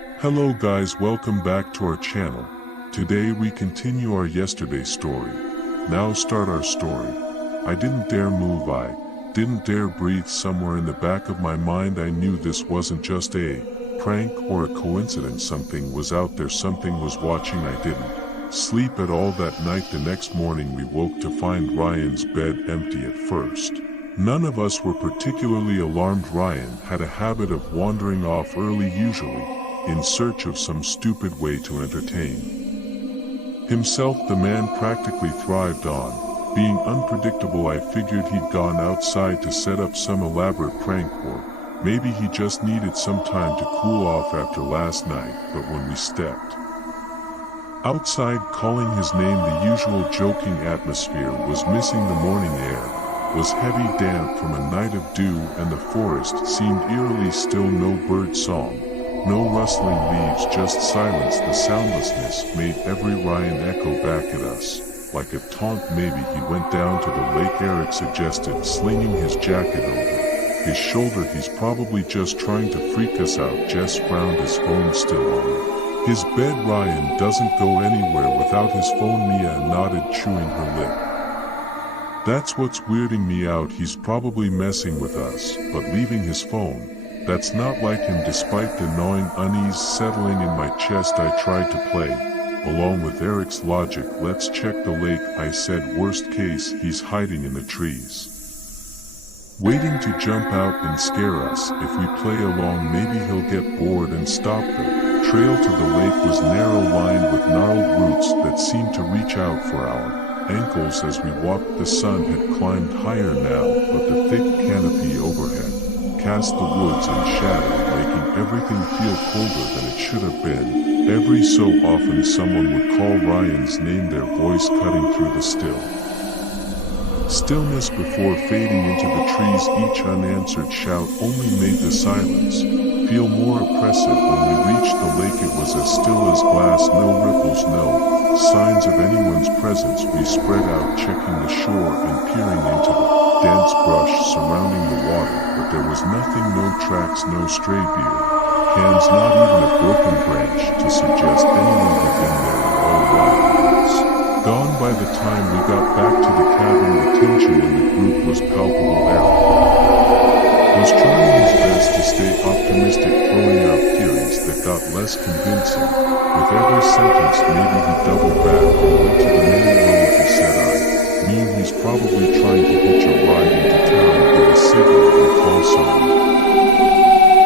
Hello guys, welcome back to our channel. Today we continue our yesterday story. Now start our story. I didn't dare move, I didn't dare breathe. Somewhere in the back of my mind I knew this wasn't just a prank or a coincidence. Something was out there, something was watching. I didn't sleep at all that night. The next morning we woke to find Ryan's bed empty. At first, none of us were particularly alarmed. Ryan had a habit of wandering off early, usually in search of some stupid way to entertain himself. The man practically thrived on being unpredictable. I figured he'd gone outside to set up some elaborate prank, or maybe he just needed some time to cool off after last night. But when we stepped outside, calling his name, the usual joking atmosphere was missing. The morning air was heavy, damp from a night of dew, and the forest seemed eerily still. No bird song, no rustling leaves, just silence. The soundlessness made every Ryan echo back at us like a taunt. Maybe he went down to the lake, Eric suggested, slinging his jacket over his shoulder. He's probably just trying to freak us out. Jess frowned, his phone still on his bed. Ryan doesn't go anywhere without his phone. Mia nodded, chewing her lip. That's what's weirding me out. He's probably messing with us, but leaving his phone, that's not like him. Despite the gnawing unease settling in my chest, I tried to play along with Eric's logic. Let's check the lake, I said. Worst case, he's hiding in the trees, waiting to jump out and scare us. If we play along, maybe he'll get bored and stop. The trail to the lake was narrow, lined with gnarled roots that seemed to reach out for our ankles as we walked. The sun had climbed higher now, but the thick canopy overhead cast the woods in shadow, making everything feel colder than it should have been. Every so often someone would call Ryan's name, their voice cutting through the stillness before fading into the trees. Each unanswered shout only made the silence feel more oppressive. When we reached the lake, it was as still as glass, no ripples, no signs of anyone's presence. We spread out, checking the shore and peering into the dense brush surrounding the water, but there was nothing. No tracks, no stray beer cans, not even a broken branch to suggest anyone had been there. All Ryan was gone by the time we got back to the cabin. The tension in the group was palpable. Eric was trying his best to stay optimistic, throwing out theories that got less convincing with every sentence. Maybe he doubled back and went to the main road. He said, I mean, he's probably trying to hitch a ride into town, get a signal, and call someone.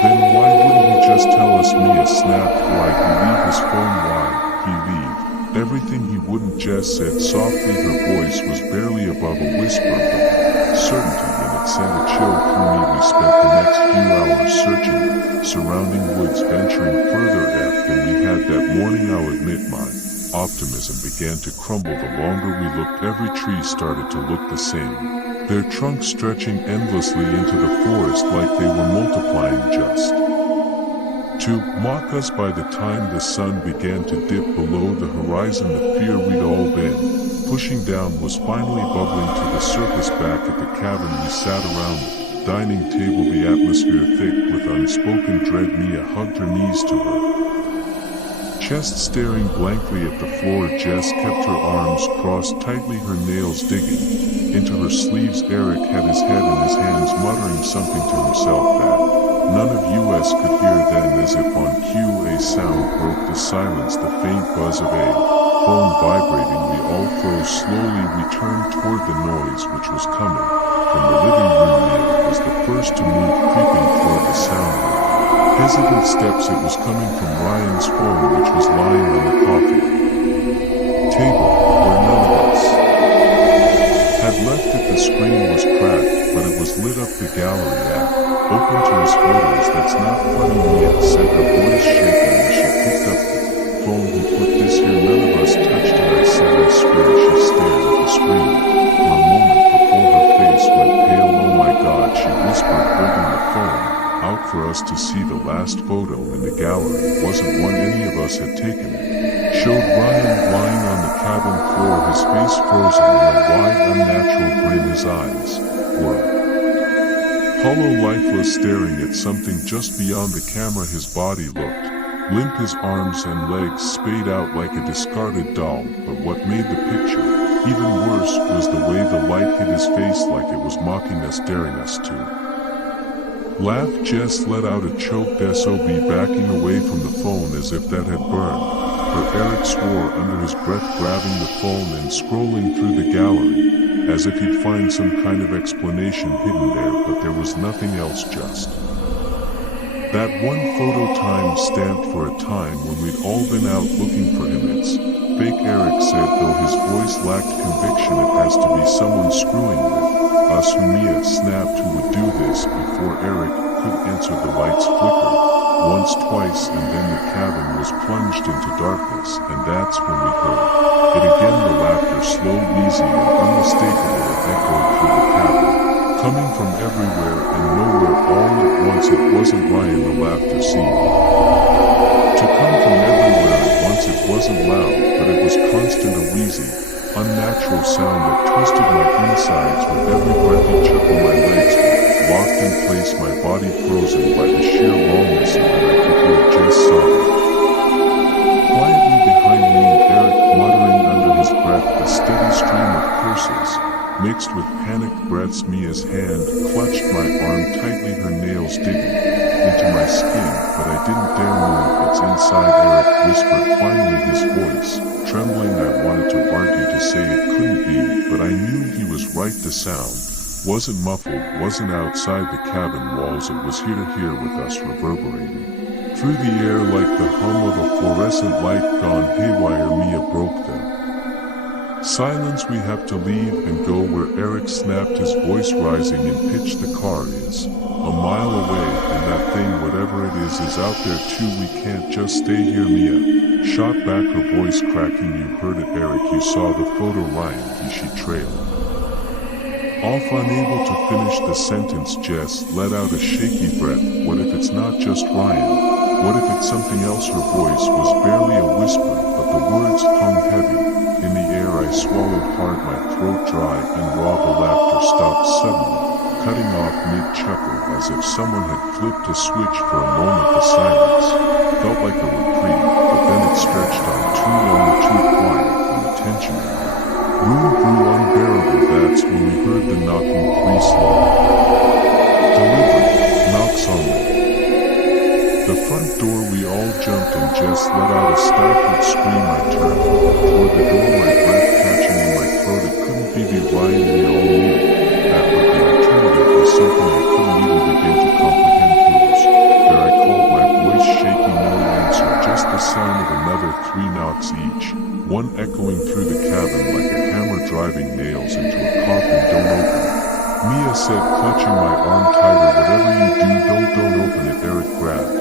Then why wouldn't he just tell us? Mia snapped. Why'd he leave his phone? Why'd he leave everything? He wouldn't, Jess said softly. Her voice was barely above a whisper, but certainty in it sent a chill through me. We spent the next few hours searching the surrounding woods, venturing further than we had that morning. I'll admit my optimism began to crumble the longer we looked. Every tree started to look the same, their trunks stretching endlessly into the forest like they were multiplying just to mock us. By the time the sun began to dip below the horizon, the fear we'd all been pushing down was finally bubbling to the surface. Back at the cabin, we sat around the dining table, the atmosphere thick with unspoken dread. Mia hugged her knees to her chest, staring blankly at the floor. Jess kept her arms crossed tightly, her nails digging into her sleeves. Eric had his head in his hands, muttering something to himself that none of us could hear. Then, as if on cue, a sound broke the silence, the faint buzz of a phone vibrating. We all froze. Slowly we turned toward the noise, which was coming from the living room. Mia was the first to move, creeping toward the sound. Hesitant steps. It was coming from Ryan's phone, which was lying on the coffee table where none of us had left it. The screen was cracked, but it was lit up. The gallery app open to his photos. That's not funny, Mia said, her voice shaking as she picked up the phone. Who put this here? None of us touched it, I said. I swear. She stared at the screen for a moment before her face went pale. Oh my God, she whispered, holding the phone out for us to see. The last photo in the gallery wasn't one any of us had taken. It showed Ryan lying on the cabin floor, his face frozen in a wide, unnatural grin. His eyes were hollow, lifeless, staring at something just beyond the camera. His body looked Limp, his arms and legs spayed out like a discarded doll, but what made the picture even worse was the way the light hit his face, like it was mocking us, daring us to laugh. Jess let out a choked SOB, backing away from the phone as if that had burned. But Eric swore under his breath, grabbing the phone and scrolling through the gallery, as if he'd find some kind of explanation hidden there, but there was nothing else, just that one photo, time stamped for a time when we'd all been out looking for him. It's fake, Eric said, though his voice lacked conviction. It has to be someone screwing with us. Mia snapped, who would do this. Before Eric could answer, the lights flickered once, twice, and then the cabin was plunged into darkness, and that's when we heard it again, the laughter, slow, wheezy, and unmistakable. It echoed through the cabin, coming from everywhere and nowhere all at once. It wasn't Ryan, the laughter seemed to come from everywhere at once. It wasn't loud, but it was constant, a wheezy, unnatural sound that twisted my insides with every breathy chuckle. My legs were locked in place, my body frozen by the sheer wrongness of it. I could hear Jess sobbing quietly behind me, and Eric muttering under his breath the steady stream of curses mixed with panicked breaths. Mia's hand clutched my arm tightly, her nails digging into my skin, but I didn't dare move. It's inside, Eric whispered, finally, his voice trembling. I wanted to argue, to say it couldn't be, but I knew he was right. The sound wasn't muffled, wasn't outside the cabin walls. It was here with us, reverberating through the air like the hum of a fluorescent light gone haywire. Mia broke the silence. We have to leave and go where? Eric snapped, his voice rising in pitch. The car is a mile away, and that thing, whatever it is out there too. We can't just stay here. Mia shot back, her voice cracking. You heard it, Eric. You saw the photo, Ryan. She trailed off, unable to finish the sentence. Jess let out a shaky breath. What if it's not just Ryan? What if it's something else? Her voice was barely a whisper, but the words hung heavy in the air. I swallowed hard, my throat dry and raw. The laughter stopped suddenly, cutting off mid-chuckle, as if someone had flipped a switch. For a moment the silence felt like a reprieve, but then it stretched on too long, too quiet, and the tension in the room grew unbearable. That's when we heard the knocking, 3 slow, deliberate knocks on the front door. We all jumped, and Jess let out a stifled scream. I turned toward the door, my breath catching in my throat. It couldn't be Ryan. We all knew that, but the alternative was something I couldn't even begin to comprehend. Who's there? I called, my voice shaking. No answer, just the sound of another 3 knocks, each one echoing through the cabin like a hammer driving nails into a coffin. Don't open it, Mia said, clutching my arm tighter. Whatever you do, don't open it. Eric grabbed the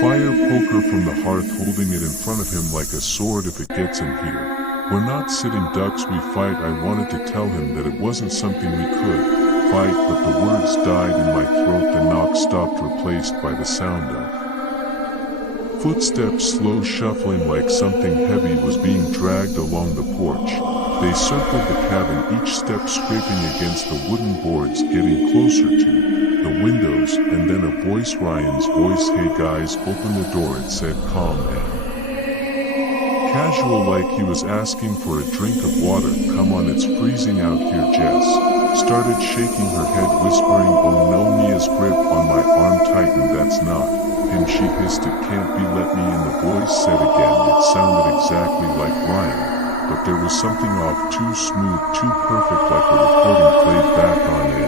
fire poker from the hearth, holding it in front of him like a sword. If it gets in here, we're not sitting ducks, we fight. I wanted to tell him that it wasn't something we could fight, but the words died in my throat. The knock stopped, replaced by the sound of footsteps, slow shuffling, like something heavy was being dragged along the porch. They circled the cabin, each step scraping against the wooden boards, getting closer to the windows, and then a voice, Ryan's voice. Hey guys, open the door, it said, calm and casual, like he was asking for a drink of water. Come on, it's freezing out here. Jess started shaking her head, whispering, oh no. Mia's grip on my arm tightened. That's not him, she hissed. It can't be, let me in. The voice said again. It sounded exactly like Ryan, but there was something off, too smooth, too perfect, like a recording played back on a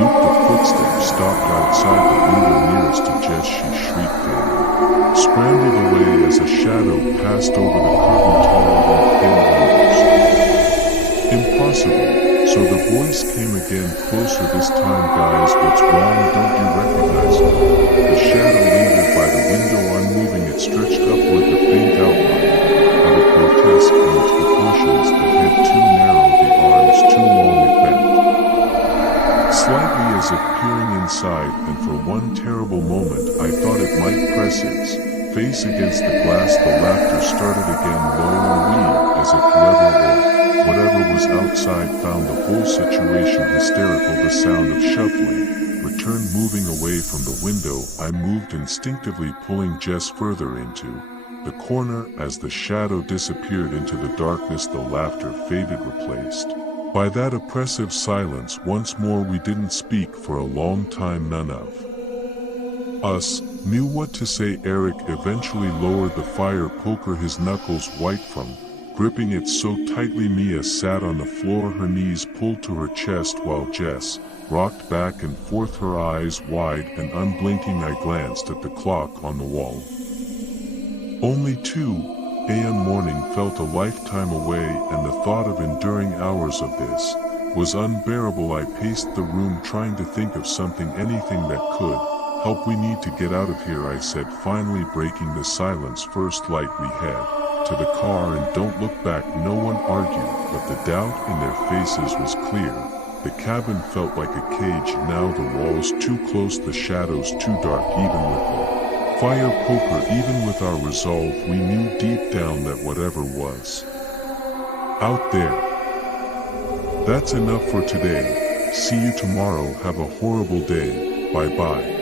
loop. The footsteps stopped outside the window nearest to Jess. She shrieked and scrambled away as a shadow passed over the curtain, taller than pale windows. Impossible. So the voice came again, closer this time. Guys, what's wrong? Don't you recognize me? The shadow lingered by the window, unmoving. It stretched upward, the faint outline of it grotesque in its proportions. The head too narrow, the arms too long. It bent slightly as if peering inside, and for one terrible moment I thought it might press its face against the glass. The laughter started again, low and wee, as if whoever or whatever was outside found the whole situation hysterical. The sound of shuffling returned. turned, moving away from the window. I moved instinctively, pulling Jess further into the corner. As the shadow disappeared into the darkness, the laughter faded, replaced by that oppressive silence. Once more we didn't speak for a long time. None of us knew what to say. Eric eventually lowered the fire poker, his knuckles white from gripping it so tightly. Mia sat on the floor, her knees pulled to her chest, while Jess rocked back and forth, her eyes wide and unblinking. I glanced at the clock on the wall. Only 2 a.m. Morning felt a lifetime away, and the thought of enduring hours of this was unbearable. I paced the room, trying to think of something, anything that could help. We need to get out of here, I said, finally breaking the silence. First light, we head to the car and don't look back. No one argued, but the doubt in their faces was clear. The cabin felt like a cage now, the walls too close, the shadows too dark. Even with the fire poker, even with our resolve, we knew deep down that whatever was out there, that's enough for today. See you tomorrow. Have a horrible day. Bye bye.